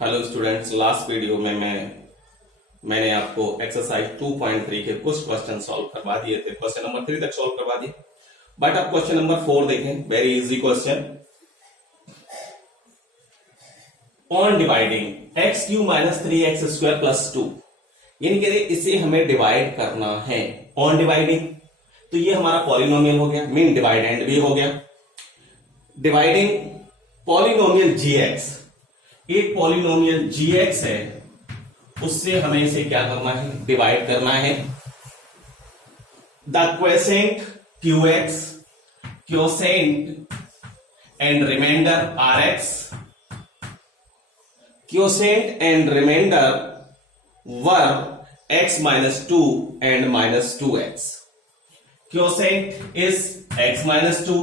Hello students, last video में मैंने आपको एक्सरसाइज 2.3 के कुछ क्वेश्चन सॉल्व करवा दिए थे। क्वेश्चन नंबर 3 तक सॉल्व करवा दिए, बट अब क्वेश्चन नंबर 4 देखें। Very easy question. On dividing x Q minus 3x² plus 2, यानी कि इसे हमें डिवाइड करना है। ऑन डिवाइडिंग तो ये हमारा पॉलिनोमियल हो गया, मीन डिवाइडेंड भी हो गया। डिवाइडिंग पॉलिनोमियल gx, एक पॉलिनोमियल gx है, उससे हमें इसे क्या करना है, डिवाइड करना है। The quotient qx, quotient and remainder rx, quotient and remainder were x minus 2 and minus 2x. Quotient is x minus 2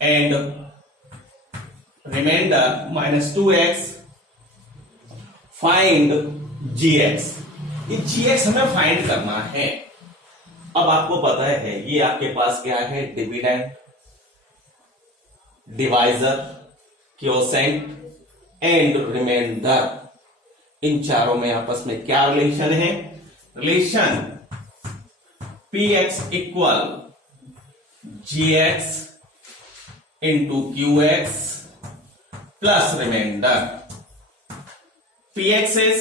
and remainder minus 2x. Find gx. ये gx हमें फाइंड करना है। अब आपको पता है ये आपके पास क्या है, dividend, divisor, quotient and remainder. इन चारों में आपस में क्या रिलेशन है? Relation px equal gx into qx plus remainder. px is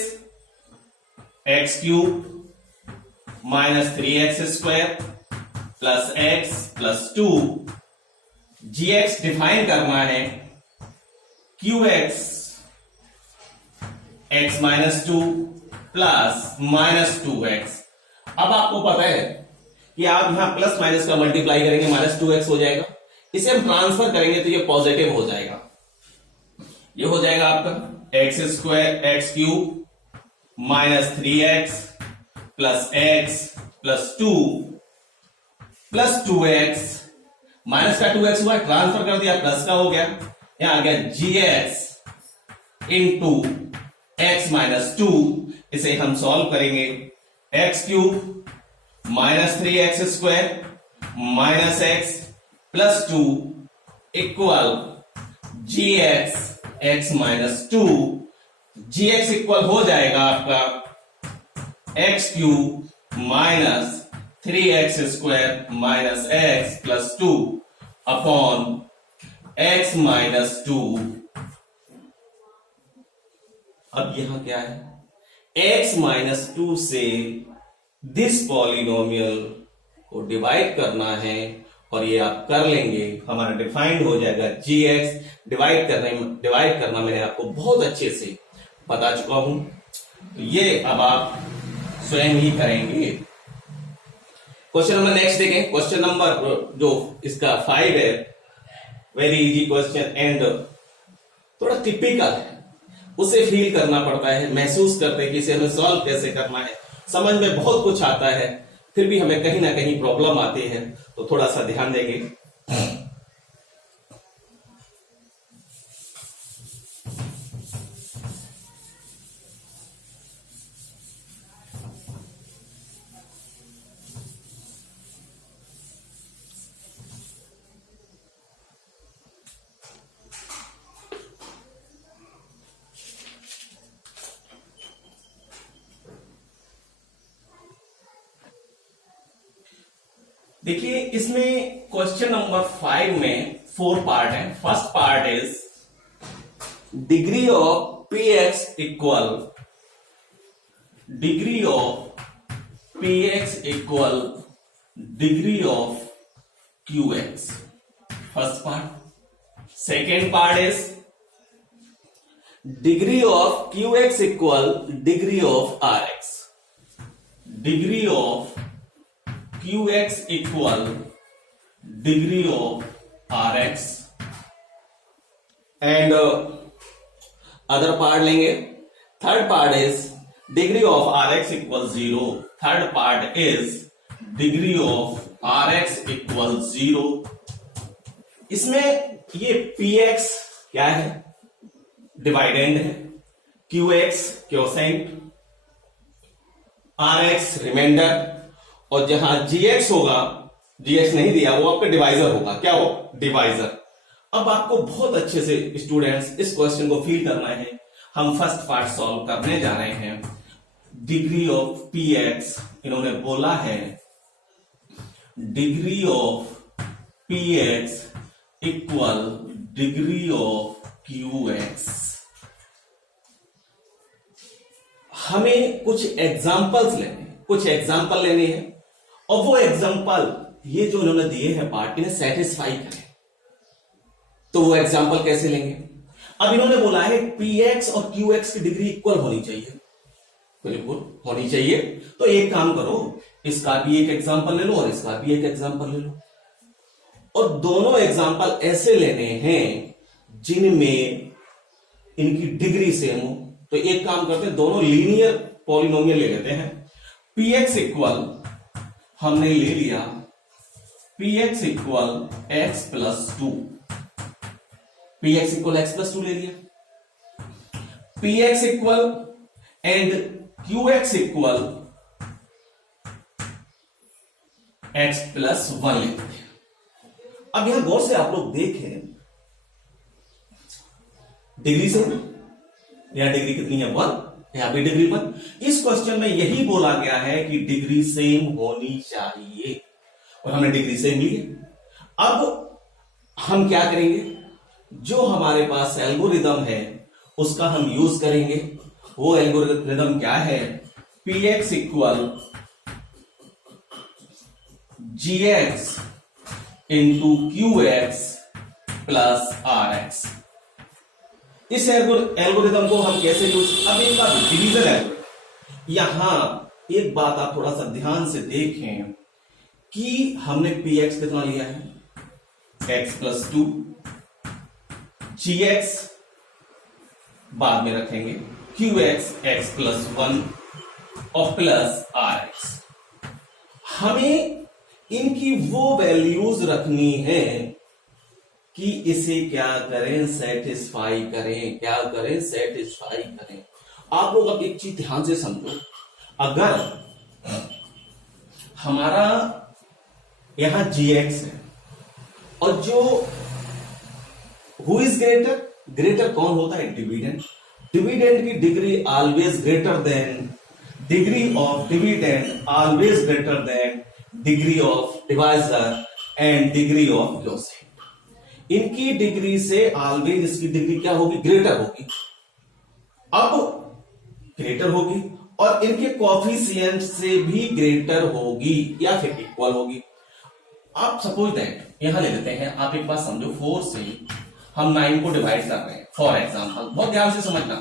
x cube minus 3x² plus x plus 2। gx define करना है qx x minus 2 plus minus 2x। अब आपको पता है कि आप यहां प्लस माइनस का मल्टीप्लाई करेंगे, माइनस 2x हो जाएगा। इसे हम ट्रांसफर करेंगे तो ये पॉजिटिव हो जाएगा। ये हो जाएगा आपका x² cube minus 3x plus x plus 2 plus 2x। Minus का 2x हुआ, ट्रांसफर कर दिया, प्लस का हो गया, यहां आ गया gx इंटू x माइनस 2। इसे हम सॉल्व करेंगे। x cube minus 3x² minus x plus 2 equal gx x minus 2। gx equal हो जाएगा आपका x cube minus 3x² minus x plus 2 upon x minus 2। अब यहां क्या है, x माइनस 2 से दिस पॉलिनोमियल को डिवाइड करना है, और ये आप कर लेंगे, हमारा डिफाइंड हो जाएगा gx। डिवाइड करना मैंने आपको बहुत अच्छे से बता चुका हूं, तो ये अब आप स्वयं ही करेंगे। क्वेश्चन नंबर नेक्स्ट देखें। क्वेश्चन नंबर जो इसका 5 है, वेरी इजी क्वेश्चन एंड थोड़ा टिपिकल है। उसे फील करना पड़ता है, महसूस करते हैं कि इसे हमें सॉल्व कैसे करना है। समझ में बहुत कुछ आता है, फिर भी हमें कहीं ना कहीं प्रॉब्लम आती है, तो थोड़ा सा ध्यान देंगे। देखिए, इसमें क्वेश्चन नंबर 5 में 4 पार्ट है। First part is degree of px equal degree of qx, first part. Second part is degree of qx equal degree of rx, degree of qx equal degree of rx। And other part लेंगे। Third part is degree of rx equal 0। Third part is degree of rx equal 0। इसमें ये px क्या है, dividend है, qx quotient, rx reminder, और जहां gx होगा, gx नहीं दिया, वो आपका डिवाइजर होगा। क्या हो, डिवाइजर। अब आपको बहुत अच्छे से स्टूडेंट्स इस क्वेश्चन को फील करना है। हम फर्स्ट पार्ट सॉल्व करने जा रहे हैं। डिग्री ऑफ पी एक्स, इन्होंने बोला है degree of P X equal degree of Q x. हमें कुछ एग्जाम्पल्स लेने हैं और वो एग्जाम्पल ये जो इन्होंने दिए हैं पार्ट इन्हें सेटिस्फाई करें। तो वो एग्जाम्पल कैसे लेंगे? अब इन्होंने बोला है पी एक्स और क्यू एक्स की डिग्री इक्वल होनी चाहिए, बिल्कुल होनी चाहिए। तो एक काम करो, इसका भी एक एग्जाम्पल ले लो और इसका भी एक एग्जाम्पल ले लो, और दोनों एग्जाम्पल ऐसे लेने हैं जिनमें इनकी डिग्री सेम हो। तो एक काम करते हैं, दोनों लीनियर पॉलिनोमियल ले लेते हैं। पी एक्स इक्वल हमने ले लिया P X equal x plus two, P X equal x plus two ले लिया। P X equal and Q x equal x plus one लेते हैं। अब यहां गौर से आप लोग देखें, डिग्री से यहां डिग्री कितनी है? वन, यहां भी डिग्री वन। इस क्वेश्चन में यही बोला गया है कि डिग्री सेम होनी चाहिए और हमने डिग्री सेम ली है। अब हम क्या करेंगे, जो हमारे पास एल्गोरिदम है उसका हम यूज करेंगे। वो एल्गोरिदम क्या है? P X equal G X into Q X plus R X. इस एल्गोरिदम को हम कैसे यूज, अब एक बात डिवीजन है। यहां एक बात आप थोड़ा सा ध्यान से देखें कि हमने पी एक्स कितना लिया है? एक्स प्लस टू, जी एक्स बाद में रखेंगे, Q x x plus one और प्लस आर एक्स। हमें इनकी वो वैल्यूज रखनी है कि इसे क्या करें, सेटिस्फाई करें। क्या करें? सेटिस्फाई करें। आप लोग अब एक चीज ध्यान से समझो, अगर हमारा यहां जी एक्स है और जो हु इज ग्रेटर कौन होता है? डिविडेंड। डिविडेंड की degree always greater than degree of dividend, always greater than degree of divisor and degree of लॉसेट। इनकी डिग्री से ऑलवेज इसकी डिग्री क्या होगी? ग्रेटर होगी। अब ग्रेटर होगी और इनके कोएफिशिएंट से भी ग्रेटर होगी या फिर इक्वल होगी। आप सपोज दैट यहां ले लेते हैं, आप एक बात समझो, 4 से हम 9 को डिवाइड कर रहे हैं फॉर एग्जाम्पल, बहुत ध्यान से समझना।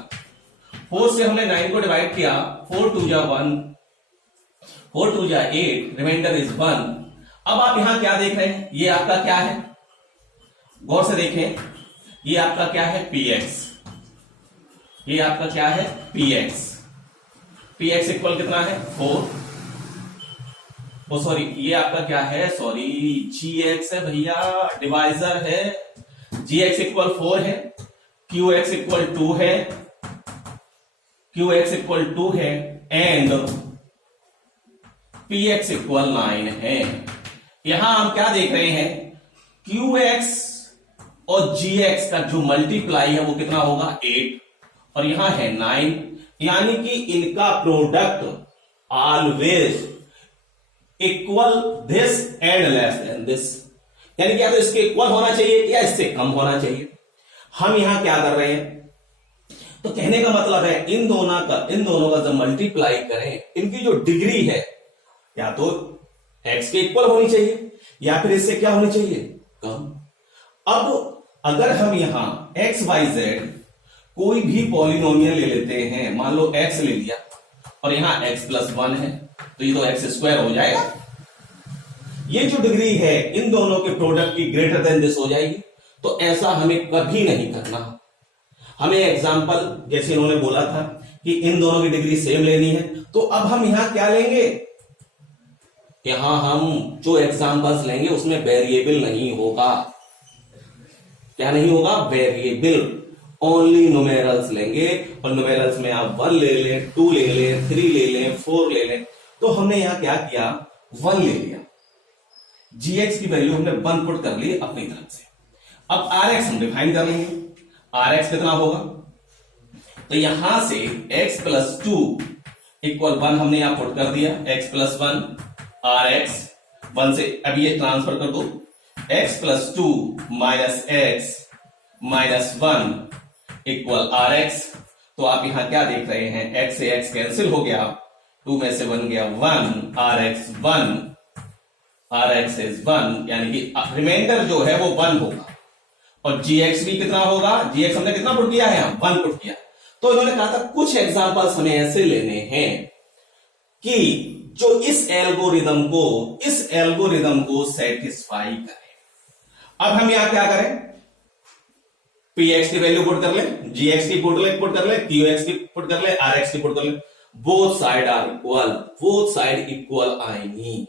4 से हमने 9 को डिवाइड किया, 4 2 जा 1, 4 2 जा 8, रिमाइंडर इज 1। अब आप यहां क्या देख रहे हैं? ये आपका क्या है? गौर से देखें, ये आपका क्या है? P x. ये आपका क्या है? P x. P X equal कितना है? 4। सॉरी, ये आपका क्या है? सॉरी, जी एक्स है भैया, डिवाइजर है। जी एक्स इक्वल 4 है, क्यू एक्स इक्वल 2 है, क्यू एक्स इक्वल 2 है एंड पी एक्स इक्वल 9 है। यहां हम क्या देख रहे हैं? क्यू एक्स और जी एक्स का जो मल्टीप्लाई है वो कितना होगा? 8 और यहां है 9, यानी कि इनका product always equal this and less than this, यानी कि या तो इसके इक्वल होना चाहिए या इससे कम होना चाहिए। हम यहां क्या कर रहे हैं? तो कहने का मतलब है इन दोनों का जब मल्टीप्लाई करें, इनकी जो डिग्री है या तो x के इक्वल होनी चाहिए या फिर इससे क्या होनी चाहिए? कम। अब अगर हम यहां x y z कोई भी पॉलिनोमियल ले लेते हैं, मान लो x ले लिया और यहां x प्लस 1 है, तो ये तो x स्क्वायर हो जाएगा। ये जो डिग्री है इन दोनों के प्रोडक्ट की ग्रेटर देन दिस हो जाएगी। तो ऐसा हमें कभी नहीं करना। हमें एग्जाम्पल जैसे इन्होंने बोला था कि इन दोनों की डिग्री सेम लेनी है, तो अब हम यहां क्या लेंगे? यहां हम जो एग्जाम्पल्स लेंगे उसमें वेरिएबल नहीं होगा। क्या नहीं होगा? वेरिएबल, ओनली न्यूमेरल्स लेंगे। और न्यूमेरल्स में आप 1 ले लें, 2 ले लें, 3 ले लें, 4 ले लें। तो हमने यहां क्या किया? 1 ले लिया, जीएक्स की वैल्यू हमने 1 पुट कर ली अपनी तरफ से। अब आर एक्स हम डिफाइन कर लेंगे। आर एक्स कितना होगा? तो यहां से x प्लस 2 इक्वल 1 हमने यहां पुट कर दिया, x प्लस 1 आर एक्स 1 से अब ये ट्रांसफर कर दो, x plus 2 minus X minus 1 equal R X. तो आप यहां क्या देख रहे हैं, x से x कैंसिल हो गया, 2 में से 1 गया 1, R X 1, R X is 1, यानी कि रिमाइंडर जो है वो 1 होगा। और gx भी कितना होगा, gx हमने कितना पुट किया है, 1 पुट किया। तो इन्होंने कहा था कुछ एग्जांपल्स हमें ऐसे लेने हैं कि जो इस एल्गोरिदम को सेटिस्फाई करे। अब हम यहां क्या करें, px की वैल्यू पुट कर ले, gx की पुट कर ले, qx की पुट कर ले, rx की पुट कर ले, both side are equal, both side equal आएंगी।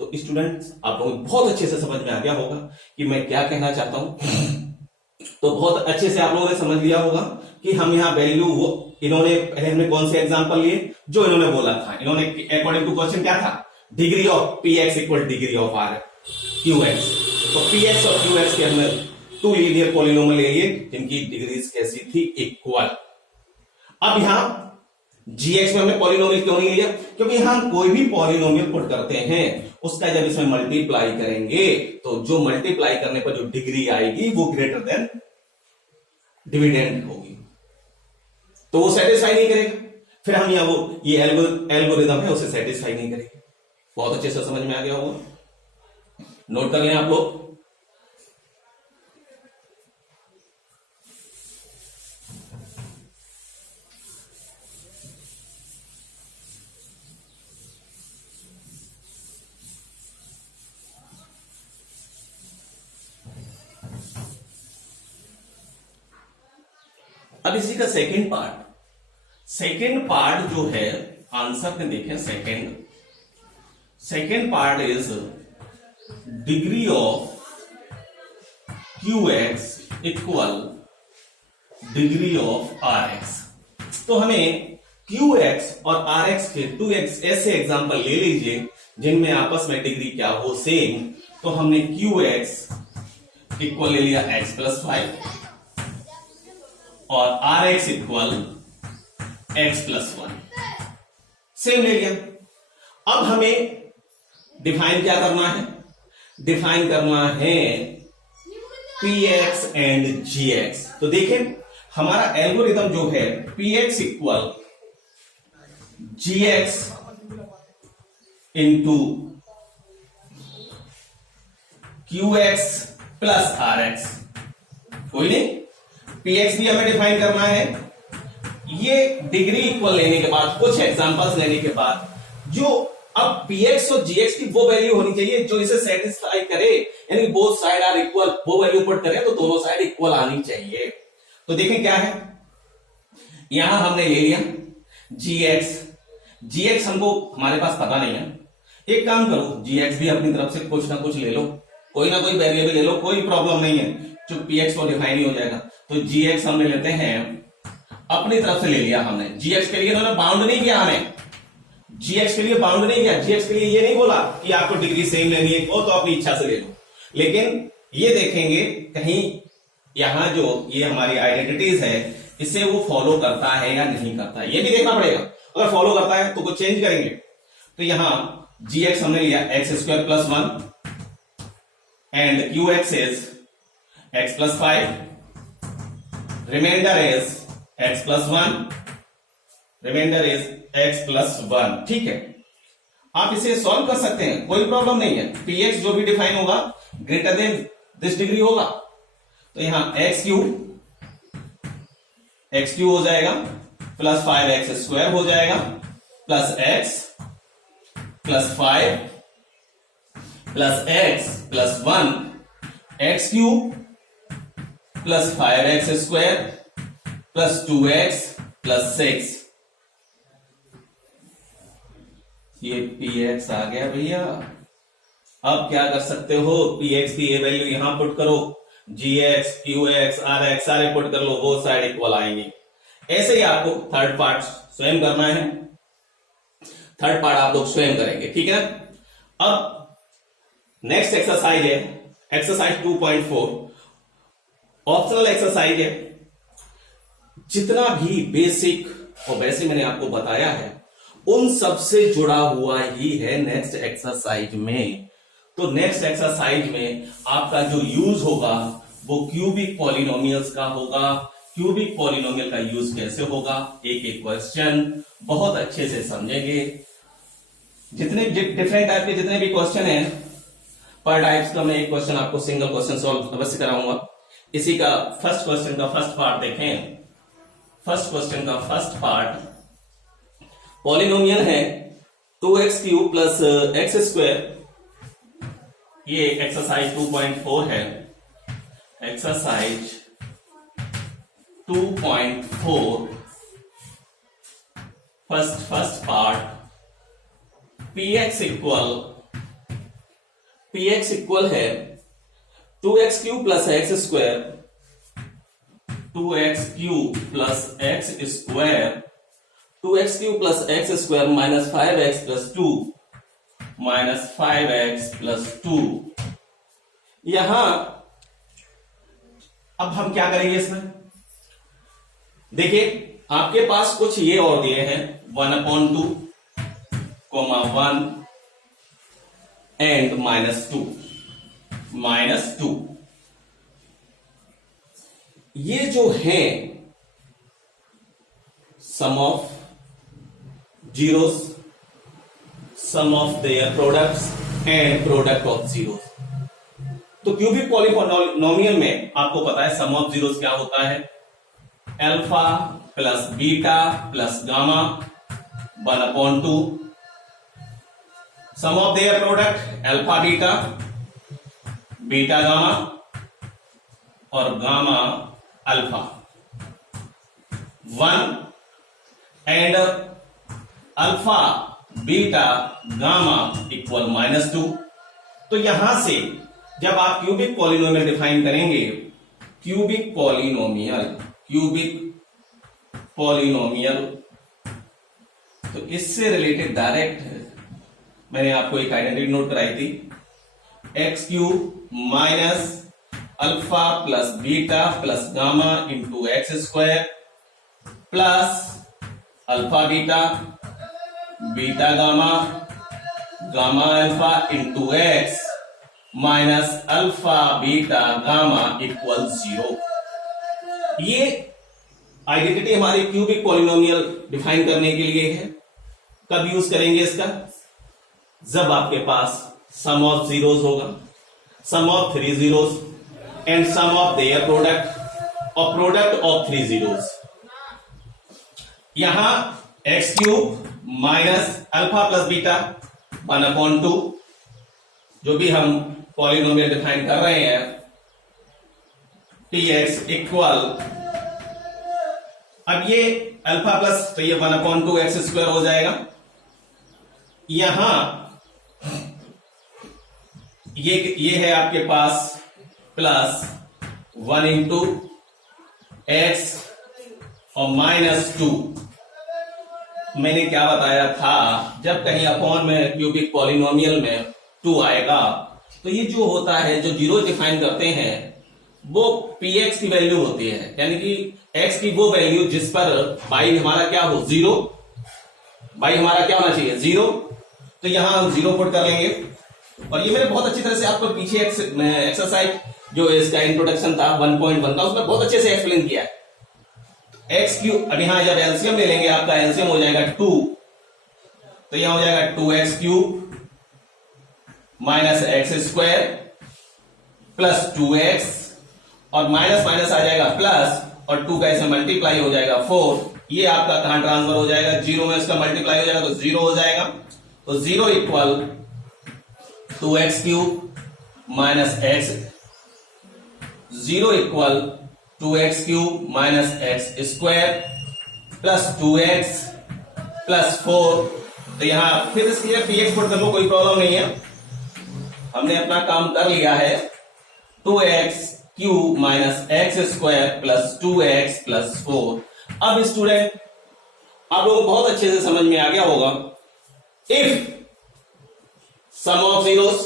तो स्टूडेंट्स आप लोगों को बहुत अच्छे से समझ में आ गया होगा कि मैं क्या कहना चाहता हूं। तो बहुत अच्छे से आप लोगों ने समझ लिया होगा कि हम यहां वैल्यू, वो इन्होंने पहले हमने कौन से एग्जांपल लिए, जो इन्होंने बोला था, इन्होंने अकॉर्डिंग टू क्वेश्चन क्या था, degree of px equal degree of r qx। तो px और qx के हमने 2 लीनियर पॉलिनोमियल ले लिए जिनकी डिग्रीज कैसी थी, इक्वल। अब यहां gx में हमने पॉलिनोमियल क्यों नहीं लिया, क्योंकि हम कोई भी पॉलिनोमियल पुट करते हैं उसका जब इसमें मल्टीप्लाई करेंगे तो जो मल्टीप्लाई करने पर जो डिग्री आएगी वो ग्रेटर देन डिविडेंड होगी, तो वो सेटिस्फाई नहीं करेगा। फिर हम यहां वो ये एल्गोरिदम है उसे सेटिस्फाई नहीं करेगा। बहुत अच्छे से समझ में आ गया होगा, नोट कर लें आप लोग। अब इसी का सेकेंड पार्ट जो है आंसर में देखें, second part is degree of qx equal degree of rx। तो हमें qx और rx के 2x ऐसे एग्जांपल ले लीजिए जिनमें आपस में डिग्री क्या हो, सेम। तो हमने qx इक्वल ले लिया x प्लस 5 और rx equal x plus 1, same ले लिया। अब हमें डिफाइन क्या करना है, डिफाइन करना है px एंड gx। तो देखें हमारा एल्गोरिदम जो है px equal gx into qx plus rx, कोई नहीं, px भी हमें डिफाइन करना है। ये डिग्री इक्वल लेने के बाद, कुछ एग्जांपल्स लेने के बाद, जो अब px और gx की वो वैल्यू होनी चाहिए जो इसे सेटिस्फाई करे, यानी बोथ साइड आर इक्वल, वो वैल्यू पुट करें तो दोनों साइड इक्वल आनी चाहिए। तो देखें क्या है, यहां हमने ले लिया gx हमको हमारे पास पता नहीं है, एक काम करो gx भी अपनी तरफ से कुछ ना कुछ ले लो, कोई ना कोई वेरिएबल ले लो, कोई प्रॉब्लम नहीं है, जो px को डिफाइन ही हो जाएगा। तो gx हमने लेते हैं, अपनी तरफ से ले लिया हमने, gx के लिए इन्होंने बाउंड नहीं किया, हमें gx के लिए बाउंड नहीं किया, gx के लिए ये नहीं बोला कि आपको डिग्री सेम लेनी है, वो तो अपनी इच्छा से ले लो। लेकिन ये देखेंगे कहीं यहां जो ये हमारी आइडेंटिटीज है इसे वो फॉलो करता है या नहीं करता है, ये भी देखना पड़ेगा। अगर फॉलो करता है तो कुछ चेंज करेंगे। तो यहां gx हमने लिया x square plus 1 and qx is x plus 5, remainder is x plus 1, remainder is x plus 1। ठीक है, आप इसे सॉल्व कर सकते हैं, कोई प्रॉब्लम नहीं है। px जो भी डिफाइन होगा ग्रेटर देन दिस डिग्री होगा। तो यहां x क्यू हो जाएगा प्लस 5x स्क्वायर हो जाएगा plus x plus 5 plus x plus 1 x Q plus 5x square plus 2x plus 6। ये px आ गया भैया। अब क्या कर सकते हो, px की ये वैल्यू यहां पुट करो, gx qx rx सारे पुट कर लो, वो साइड इक्वल आएंगे। ऐसे ही आपको थर्ड पार्ट स्वयं करना है, थर्ड पार्ट आप लोग स्वयं करेंगे, ठीक है ना। अब नेक्स्ट एक्सरसाइज है एक्सरसाइज 2.4, ऑप्शनल एक्सरसाइज है। जितना भी बेसिक और वैसे मैंने आपको बताया है उन सब से जुड़ा हुआ ही है नेक्स्ट एक्सरसाइज में। तो नेक्स्ट एक्सरसाइज में आपका जो यूज होगा वो क्यूबिक पॉलिनोमियल्स का होगा। क्यूबिक पॉलिनोमियल का यूज कैसे होगा, एक एक क्वेश्चन बहुत अच्छे से समझेंगे। जितने डिफरेंट टाइप के जितने भी क्वेश्चन हैं पर टाइप्स का मैं एक क्वेश्चन आपको सिंगल क्वेश्चन सॉल्व अवश्य कराऊंगा। इसी का फर्स्ट क्वेश्चन का फर्स्ट पार्ट देखें। फर्स्ट क्वेश्चन का फर्स्ट पार्ट पॉलिनोमियल है 2x³ प्लस एक्स स्क्वायर। ये एक्सरसाइज 2.4 है। Exercise 2.4 first part px equal है 2x³ plus x square 2x³ plus x square 2x³ plus x square minus 5x plus 2 minus 5x plus 2। यहां अब हम क्या करेंगे इसमें, देखिए आपके पास कुछ ये और दिए हैं 1/2 1 एंड -2 ये जो है sum of zeros, sum of their products and product of zeros. तो क्यूबिक पॉलिनोमियल में आपको पता है सम ऑफ जीरोस क्या होता है, alpha plus beta plus gamma 1/2। Sum of their product alpha beta, beta gamma और gamma alpha 1 and alpha beta gamma equal -2। तो यहां से जब आप क्यूबिक पॉलिनोमियल डिफाइन करेंगे, क्यूबिक पॉलिनोमियल तो इससे रिलेटेड डायरेक्ट मैंने आपको एक आइडेंटिटी नोट कराई थी, x³ minus alpha plus beta plus gamma into x square plus alpha beta beta gamma gamma alpha into x minus alpha beta gamma equal 0। ये identity हमारी cubic polynomial define करने के लिए है। कब यूज करेंगे इसका, जब आपके पास सम ऑफ जीरोस होगा, sum of 3 zeros and sum of their product और प्रोडक्ट ऑफ 3 जीरोस। यहां x³ minus alpha plus beta 1/2 जो भी हम पॉलिनोमियल डिफाइन कर रहे हैं, px इक्वल, अब ये अल्फा प्लस तो ये 1/2 एक्स स्क्वायर हो जाएगा। यहां ये है आपके पास प्लस 1 इंटू एक्स और -2। मैंने क्या बताया था, जब कहीं अपॉन में क्यूबिक पॉलिनोमियल में 2 आएगा तो ये जो होता है, जो जीरो डिफाइन करते हैं वो px की वैल्यू होती है, यानी कि x की वो वैल्यू जिस पर बाई हमारा क्या हो 0, बाई हमारा क्या होना चाहिए 0। तो यहां हम 0 पुट कर लेंगे। और ये मैंने बहुत अच्छी तरह से आपको पीछे एक्सरसाइज जो इसका इंट्रोडक्शन था 1.1 का, उसमें बहुत अच्छे से एक्सप्लेन किया है। x³ अब यहां जब एलसीएम ले लेंगे, आपका एलसीएम हो जाएगा 2, तो यहां हो जाएगा 2x³ minus x square plus 2x और माइनस माइनस आ जाएगा प्लस और 2 का इसे मल्टीप्लाई हो जाएगा 4। ये आपका कहां ट्रांसफर हो जाएगा, 0 में इसका मल्टीप्लाई हो जाएगा तो 0 हो जाएगा। तो 0 equal 2x³ minus x, 0 equal 2x³ minus x square plus 2x plus 4। तो यहां फिर इसके px पुट कर लो, कोई प्रॉब्लम नहीं है, हमने अपना काम कर लिया है। 2x³ minus x square plus 2x plus 4। अब स्टूडेंट आप लोगों को बहुत अच्छे से समझ में आ गया होगा, if sum of zeros,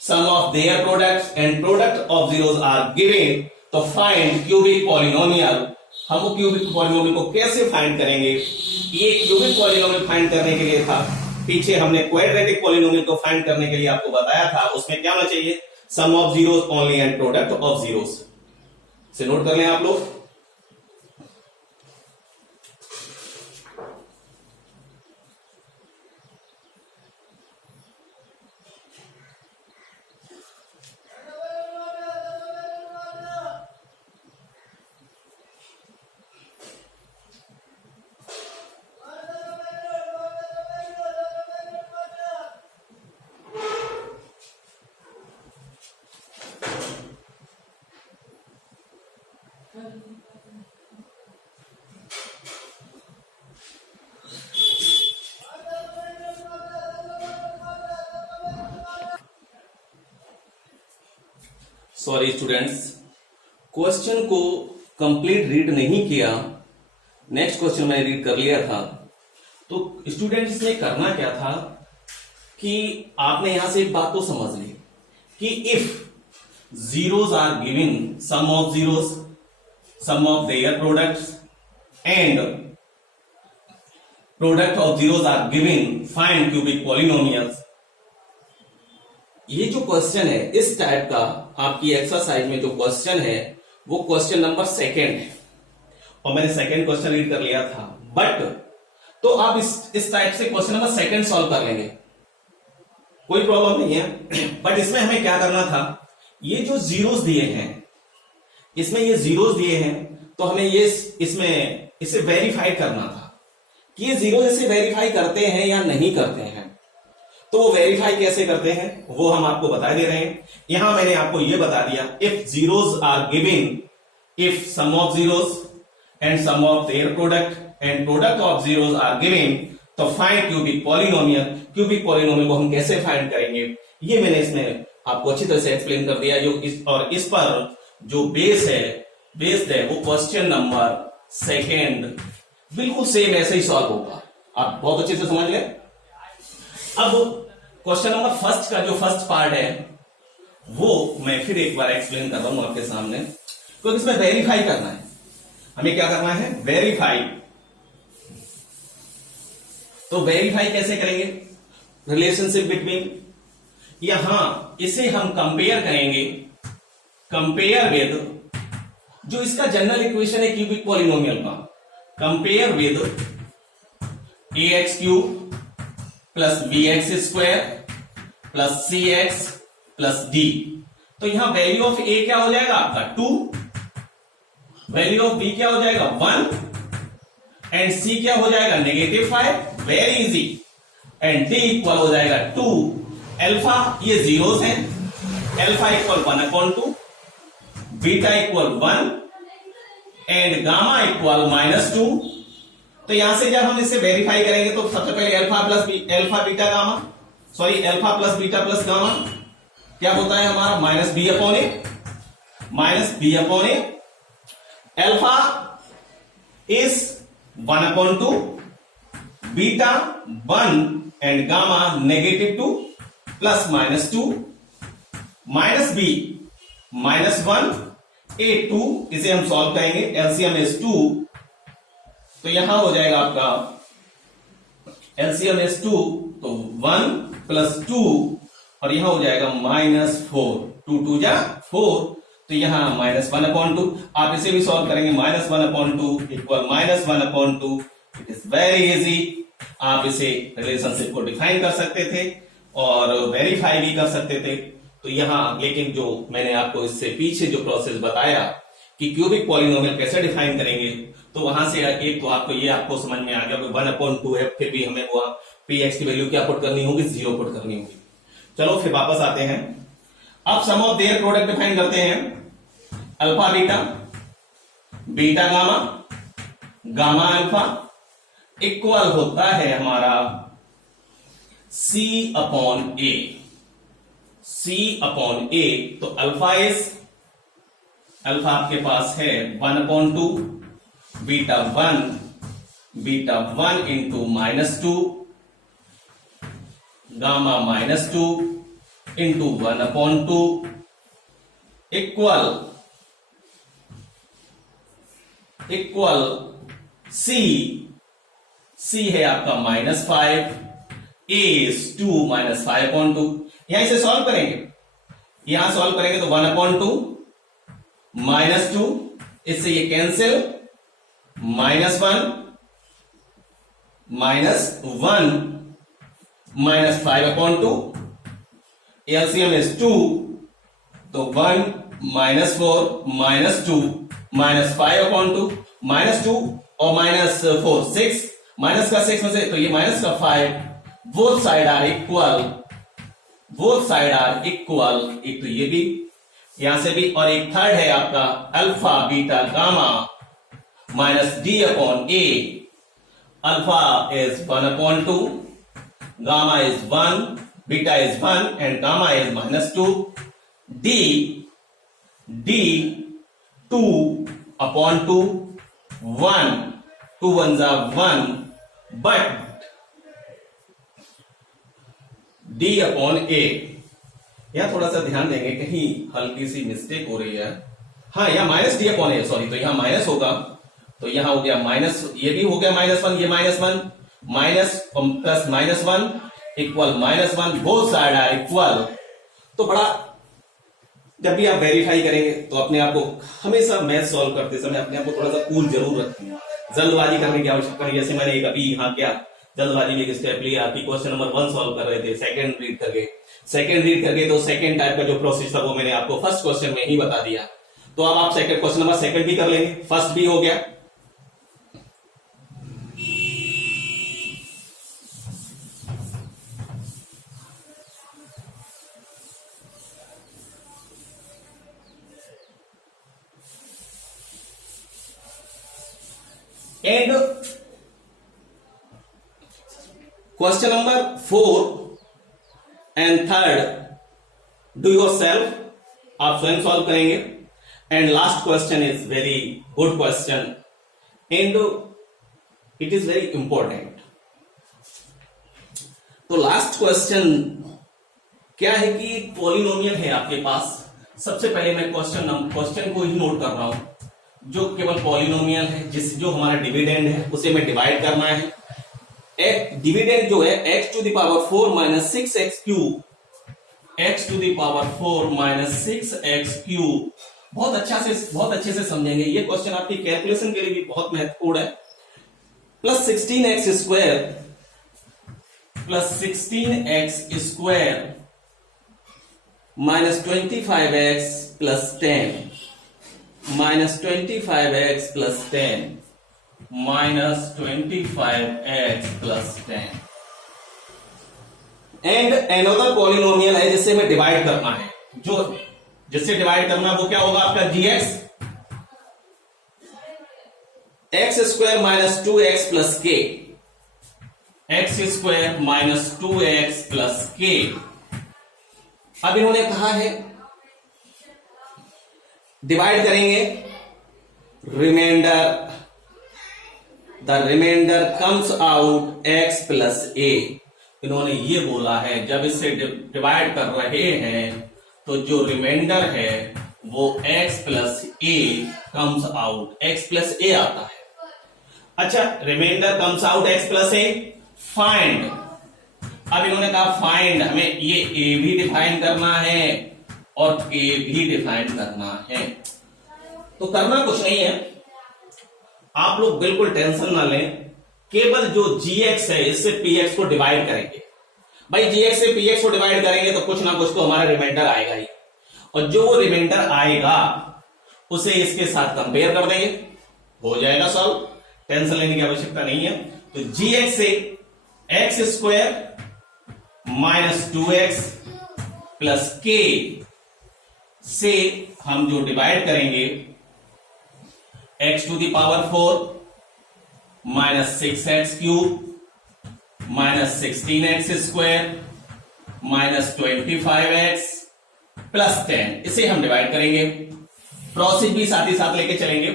sum of their products and product of zeros are given, तो find cubic polynomial हम वो क्यूबिक पॉलिनोमियल को कैसे फाइंड करेंगे? ये क्यूबिक पॉलिनोमियल फाइंड करने के लिए था, पीछे हमने क्वाड्रेटिक पॉलिनोमियल को फाइंड करने के लिए आपको बताया था, उसमें क्या होना चाहिए? Sum of zeros only and product of zeros. से नोट कर लें आप लोग। सॉरी स्टूडेंट्स, क्वेश्चन को कंप्लीट रीड नहीं किया, नेक्स्ट क्वेश्चन मैंने रीड कर लिया था। तो स्टूडेंट्स ने करना क्या था कि आपने यहां से एक बात तो समझ ली कि if zeros are giving sum of zeros, sum of their products and product of zeros are giving find cubic polynomials. ये जो क्वेश्चन है इस टाइप का आपकी एक्सरसाइज में जो क्वेश्चन है वो क्वेश्चन नंबर सेकेंड है, और मैंने सेकेंड क्वेश्चन रीड कर लिया था। बट तो आप इस टाइप से क्वेश्चन नंबर सेकेंड सॉल्व कर लेंगे, कोई प्रॉब्लम नहीं है। बट इसमें हमें क्या करना था, ये जो जीरोस दिए हैं, इसमें ये जीरोस दिए हैं, तो हमें ये इसमें इसे वेरीफाई करना था कि ये जीरो इसे वेरीफाई करते हैं या नहीं करते हैं। तो वो वेरीफाई कैसे करते हैं वो हम आपको बता दे रहे हैं। यहां मैंने आपको ये बता दिया, if zeros are giving, if sum of zeros and sum of their product and product of zeros are giving, तो find cubic polynomial. Cubic polynomial को हम कैसे फाइंड करेंगे ये मैंने इसमें आपको अच्छी तरह से एक्सप्लेन कर दिया। और इस पर जो बेस है वो क्वेश्चन नंबर सेकेंड बिल्कुल सेम ऐसे ही सॉल्व होगा, आप बहुत अच्छे से समझ लें। अब क्वेश्चन नंबर फर्स्ट का जो फर्स्ट पार्ट है वो मैं फिर एक बार एक्सप्लेन कर रहा हूं आपके सामने, क्योंकि इसमें वेरीफाई करना है। हमें क्या करना है? वेरीफाई। तो वेरीफाई कैसे करेंगे? रिलेशनशिप बिटवीन, यहां इसे हम कंपेयर करेंगे, कंपेयर विद जो इसका जनरल इक्वेशन है क्यूबिक पॉलिनोमियल का, compare with ax cube plus bx square plus cx plus d। तो यहां वैल्यू ऑफ a क्या हो जाएगा आपका 2, वैल्यू ऑफ b क्या हो जाएगा 1 एंड c क्या हो जाएगा -5, very easy, and d equal हो जाएगा 2। अल्फा ये जीरोस हैं, alpha equal 1/2, beta equal 1 and gamma equal -2। तो यहां से जब हम इसे वेरीफाई करेंगे तो सबसे पहले alpha beta gamma, sorry alpha plus beta plus gamma क्या होता है हमारा -b/a। Alpha is 1/2, beta 1 and gamma -2 plus -2, -b -1 a2। इसे हम सॉल्व करेंगे, एलसीएम इज 2, तो यहां हो जाएगा आपका एलसीएम इज 2, तो 1 प्लस 2 और यहां हो जाएगा -4, 2 2 जा 4, तो यहां -1/2। आप इसे भी सॉल्व करेंगे, -1/2 equal -1/2। It is very easy, आप इसे रिलेशनशिप को डिफाइन कर सकते थे और वेरीफाई भी कर सकते थे। तो यहां लेकिन जो मैंने आपको इससे पीछे जो प्रोसेस बताया कि क्यूबिक पॉलिनोमियल कैसे डिफाइन करेंगे, तो वहां से एक तो आपको समझ में आ गया 1/2 है, फिर भी हमें वहां px की वैल्यू क्या पुट करनी होगी, 0 पुट करनी होगी। चलो फिर वापस आते हैं, अब सम ऑफ देयर प्रोडक्ट डिफाइन करते हैं, alpha beta, beta gamma, gamma alpha equal होता है हमारा C/A, C/A। तो अल्फा आपके पास है 1/2, beta 1 into -2, gamma -2 into 1/2 equal equal C, C है आपका -5, a is 2 -5/2। यहां इसे सॉल्व करेंगे, यहां सॉल्व करेंगे तो 1/2 -2, इससे ये कैंसिल, -1 -5/2, एलसीएम इज 2, तो 1 -4 -2 -5/2, -2 और -4 6, माइनस का 6 में से तो ये माइनस का 5, both side are equal, both side are equal, एक तो ये भी यहां से भी, और एक थर्ड है आपका alpha beta gamma -d/a, alpha is 1/2, gamma is 1, beta is 1 and gamma is -2, d 2/2, 1 2 1s are 1, but d/a। यहां थोड़ा सा ध्यान देंगे, कहीं हल्की सी मिस्टेक हो रही है। हाँ, यहां -d/a, सॉरी, तो यहां माइनस होगा, तो यहां हो गया माइनस, ये भी हो गया -1, ये -1, minus plus -1 equal -1, both side are equal. तो बड़ा, जब भी आप वेरीफाई करेंगे तो अपने आप को हमेशा मैथ सॉल्व करते समय अपने आप को थोड़ा सा कूल जरूर रखें, जल्दबाजी करने की आवश्यकता नहीं। जैसे मैंने एक अभी यहाँ क्या जल्दबाजी में एक स्टेप लिया कि क्वेश्चन नंबर 1 सॉल्व कर रहे थे, सेकंड रीड करके तो सेकंड टाइप का जो प्रोसेस था वो मैंने आपको फर्स्ट क्वेश्चन में ही बता दिया। तो अब आप सेकंड क्वेश्चन नंबर सेकंड भी कर लेंगे, फर्स्ट भी हो गया। And question number 4 and third do your self, आप स्वयं सॉल्व करेंगे। And last question is very good question and it is very important. तो लास्ट क्वेश्चन क्या है कि पॉलिनोमियल है आपके पास। सबसे पहले मैं क्वेश्चन को ही नोट कर रहा हूं, जो केवल पॉलिनोमियल है, जो हमारा डिविडेंड है उसे मैं डिवाइड करना है। डिविडेंड जो है x⁴ - 6x³, x⁴ - 6x³। बहुत अच्छे से समझेंगे, ये क्वेश्चन आपकी कैलकुलेशन के लिए भी बहुत महत्वपूर्ण है। Plus 16x² -25x + 10 -25x + 10 -25x + 10 and another polynomial है जिससे हमें डिवाइड करना है। जिससे डिवाइड करना वो क्या होगा आपका gx, x² - 2x + k, x² - 2x + k। अब इन्होंने कहा है डिवाइड करेंगे, the remainder comes out x + a। इन्होंने ये बोला है जब इससे डिवाइड कर रहे हैं तो जो रिमाइंडर है वो x + a comes out, x + a आता है। अच्छा, remainder comes out x + a, find. अब इन्होंने कहा फाइंड, हमें ये a भी डिफाइन करना है और k भी डिफाइन करना है। तो करना कुछ नहीं है, आप लोग बिल्कुल टेंशन ना लें, केवल जो gx है इससे px को डिवाइड करेंगे। भाई gx से px को डिवाइड करेंगे तो कुछ ना कुछ तो हमारा रिमाइंडर आएगा ही, और जो वो रिमाइंडर आएगा उसे इसके साथ कंपेयर कर देंगे, हो जाएगा सॉल्व, टेंशन लेने की आवश्यकता नहीं है। तो gx से x² - 2x + k से हम जो डिवाइड करेंगे x⁴ - 6x³ - 16x² - 25x + 10, इसे हम डिवाइड करेंगे। प्रोसेस भी साथ ही साथ लेके चलेंगे।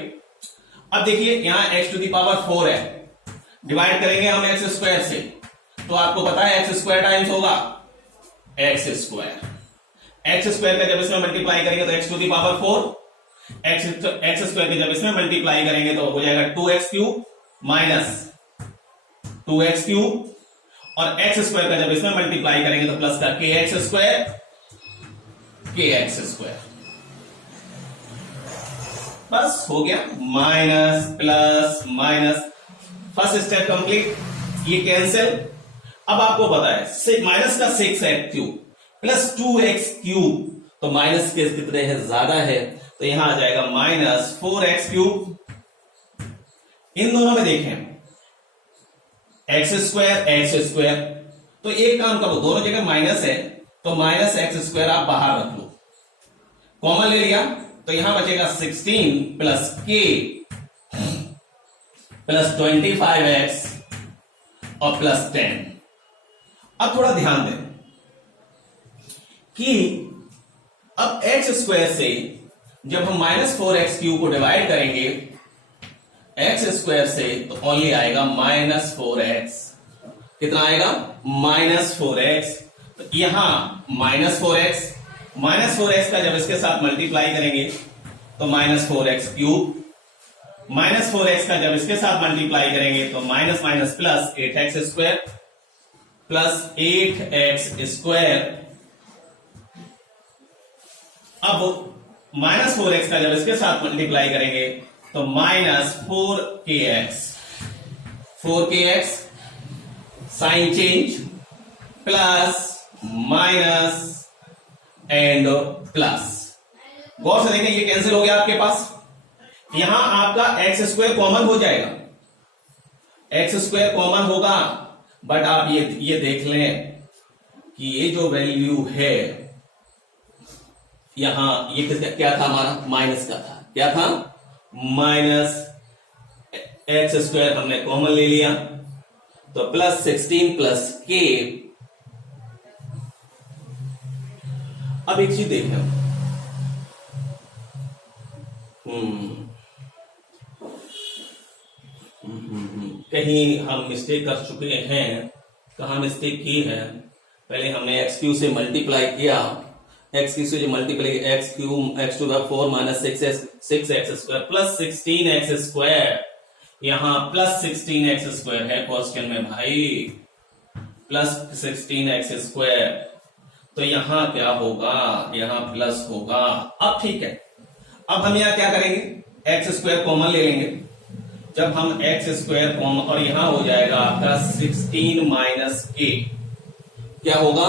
अब देखिए यहां x⁴ है, डिवाइड करेंगे हम x² से, तो आपको पता है x² टाइम्स होगा x²। x² का जब इसमें मल्टीप्लाई करेंगे तो x⁴, एक्स स्क्वायर के जब इसमें मल्टीप्लाई करेंगे तो हो जाएगा 2x³ माइनस 2x³ और एक्स स्क्वायर का जब इसमें मल्टीप्लाई करेंगे तो प्लस का kx²। बस हो गया, minus plus minus, first step complete, ये कैंसिल। अब आपको पता है माइनस का 6x³ प्लस 2x³, तो माइनस के कितने हैं, ज्यादा है, तो यहां आ जाएगा माइनस 4x³। इन दोनों में देखें x², तो एक काम करो, दोनों जगह माइनस है तो माइनस x² आप बाहर रख लो, कॉमन ले लिया तो यहां बचेगा 16 प्लस k प्लस 25x और प्लस 10। अब थोड़ा ध्यान दें कि अब x² से जब हम माइनस 4x³ को डिवाइड करेंगे x² से तो ओनली आएगा माइनस 4x। कितना आएगा, माइनस 4x। तो यहां माइनस 4x का जब इसके साथ मल्टीप्लाई करेंगे तो माइनस 4x³ माइनस 4x का जब इसके साथ मल्टीप्लाई करेंगे तो minus minus plus 8x² plus 8x²। अब माइनस 4x का जब इसके साथ मल्टीप्लाई करेंगे तो minus 4kx sign change plus minus and plus. गौर से देखें, ये कैंसिल हो गया आपके पास, यहां आपका x² कॉमन हो जाएगा, x² कॉमन होगा, बट आप ये देख लें कि ये जो वैल्यू है यहां, ये किसका क्या था, हमारा माइनस का था, क्या था, माइनस x² हमने कॉमन ले लिया तो प्लस 16 प्लस k। अब एक चीज देखें, कहीं हम मिस्टेक कर चुके हैं, कहां मिस्टेक की है, पहले हमने x³ से मल्टीप्लाई किया, x³ से जो multiply x³ 4 minus 6x² plus 16x², यहां प्लस 16x² है क्वेश्चन में भाई, प्लस 16x², तो यहां क्या होगा, यहां प्लस होगा। अब ठीक है, अब हम यहां क्या करेंगे, x² कॉमन ले लेंगे, जब हम x² कॉमन, और यहां हो जाएगा आपका 16 माइनस k, क्या होगा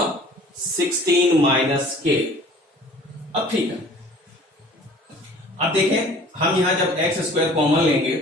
16 माइनस k। अब ठीक है, अब देखें हम यहां जब x² कॉमन लेंगे